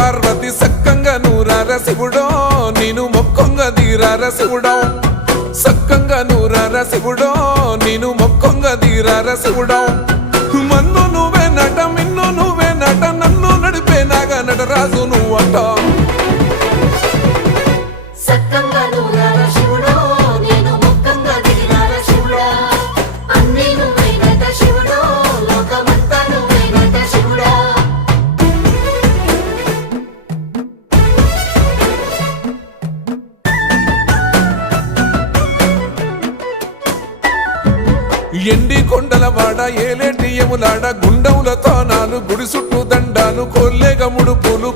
పార్వతి సక్కంగా నూరార శివుడో నేను మొక్కంగా తీరార శివుడో సక్కంగా నూరార శివుడో నేను మొక్కంగా తీరార శివుడో మన్ను నువ్వే నట మిన్ను నువ్వే నట నన్ను నడిపే నాగా నటరాజు నువ్వట ఎండి కొండల వాడ ఏలేటి యములాడ గుండములతో నాలు గుడి చుట్టూ దండాలు కొల్లేగముడు పూలు